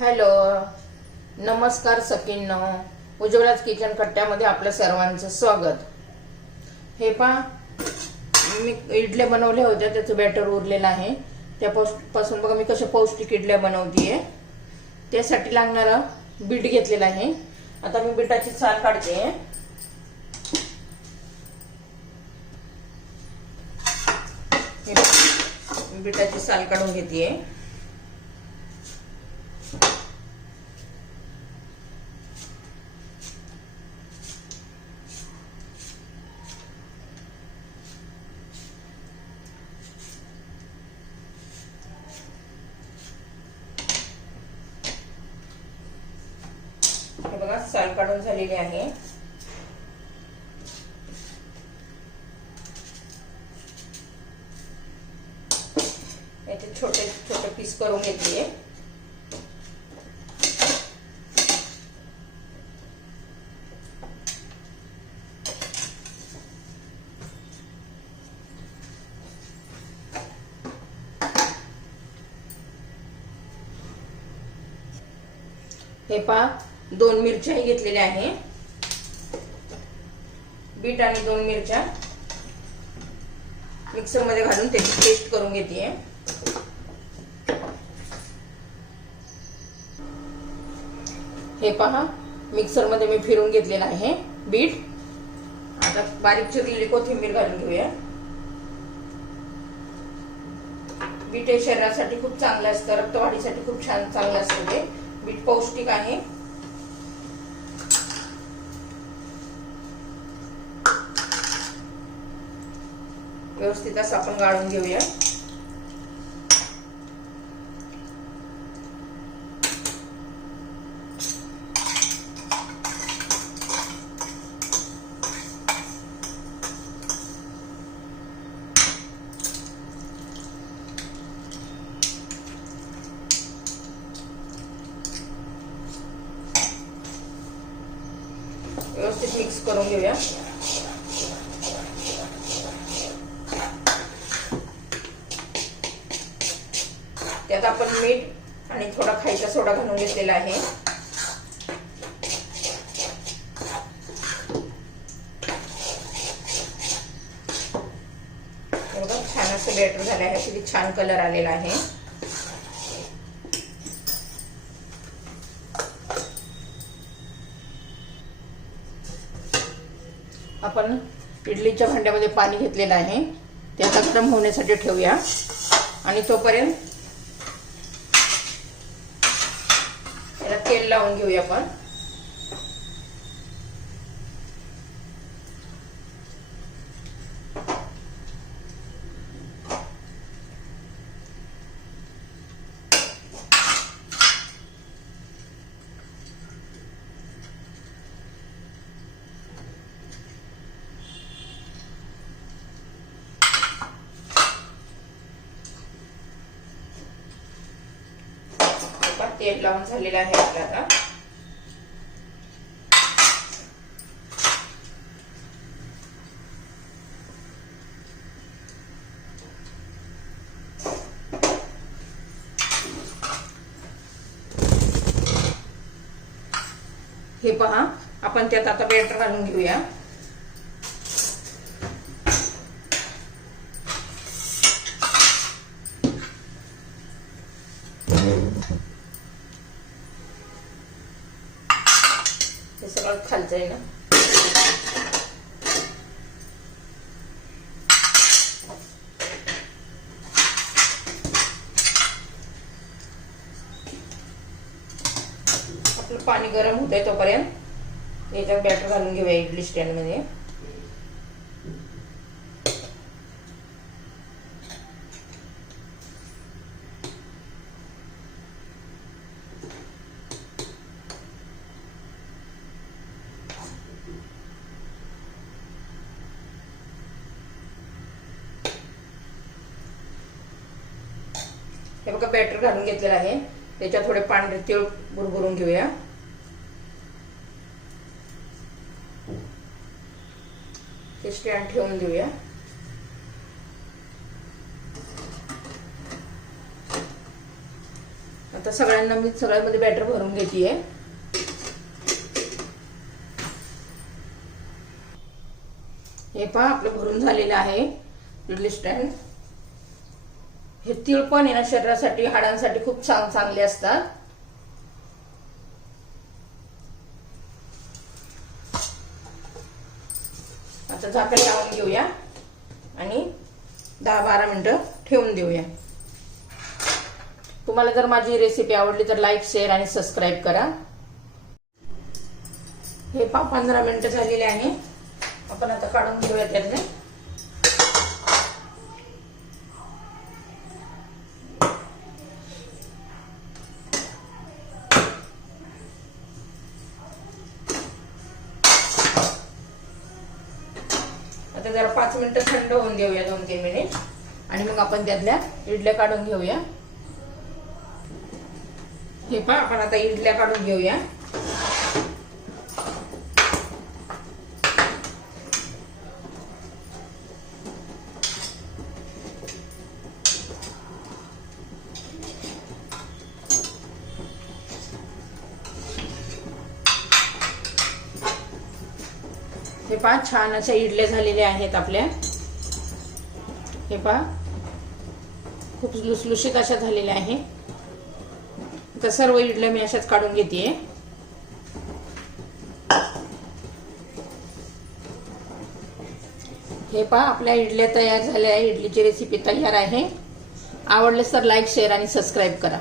Hello. नमस्कार सकींनो उज्ज्वलाच kitchen कट्ट्यामध्ये आपल्या सर्वांचं स्वागत. हे पा मी इडल्या बनवल्या होत्या त्याचं बॅटर उरलेलं आहे. त्यापासून बघा मी कशा पौष्टिक इडल्या बनवतीये. त्यासाठी लागणारं बीट घेतलेलं आहे. आता मी बिटाची साल काढते. हे बिटाची साल काढून घेते हे काढून झालेली आहे. याचे छोटे छोटे पीस करून घेतले हे पा दोन मिरच्याही घेतलेल्या आहे. बीट आणि दोन मिरच्या. मिक्सरमध्ये घालून त्याची पेस्ट करून घेते हे पहा मिक्सरमध्ये मी फिरून घेतलेलं आहे बीट. आता बारीक चिरलेली कोथिंबीर घालून घेऊया. बीट हे शरीरासाठी खूप चांगलं असतं रक्तवाढीसाठी खूप छान चांगलं असतं ते. बीट पौष्टिक आहे. व्यवस्थित असं आपण गाळून घेऊया व्यवस्थित मिक्स करून घेऊया त्यात आपण मीठ आणि थोडा खायचा सोडा घालून घेतलेला आहे. हे बघा छान असं बॅटर झालं आहे. किती छान कलर आलेला आहे. आपण इडलीच्या भांड्यामध्ये पाणी घेतलेलं आहे. ते आता गरम होण्यासाठी ठेवूया. आणि तोपर्यंत तेल लावून घेऊया आपण. तेल लावून झालेलं आहे आपलं आता. हे पहा आपण त्यात आता बॅटर घालून घेऊया. परत खालचं आहे ना. आपलं पाणी गरम होत आहे तोपर्यंत. याच्यावर बॅटर घालून घेऊया इडली स्टँडमध्ये हे बघा बॅटर घालून घेतलेलं आहे. त्याच्यात थोडे पांढरे तीळ भुरभुरून घेऊया. ते स्टँड ठेवून देऊया. आता सगळ्यांना मी सगळ्यामध्ये बॅटर भरून घेते हे पहा आपलं भरून झालेलं आहे. इडली स्टँड हे तीळ पण आहे ना शरीरासाठी हाडांसाठी खूप चांग चांगले असतात. आता झाकण लावून घेऊया आणि दहा बारा मिनटं ठेवून देऊया. तुम्हाला जर माझी रेसिपी आवडली तर लाईक शेअर आणि सबस्क्राईब करा. हे पा पंधरा मिनिटं झालेले आहे. आपण आता काढून घेऊया त्यातले आता जरा पाच मिनिटं थंड होऊन देऊया दोन तीन मिनिट. आणि मग आपण त्यातल्या इडल्या काढून घेऊया. हे पहा आपण आता इडल्या काढून घेऊया. हे पहा छान अशा इडल्या झालेल्या आहेत आपल्या हे पहा खूप लुसलुशीत अशा झालेल्या आहे तर सर्व इडल्या मी अशाच काढून घेते हे पहा आपल्या इडल्या तयार झाल्या आहे इडलीची रेसिपी तयार आहे. आवडलं तर लाईक शेअर आणि सबस्क्राईब करा.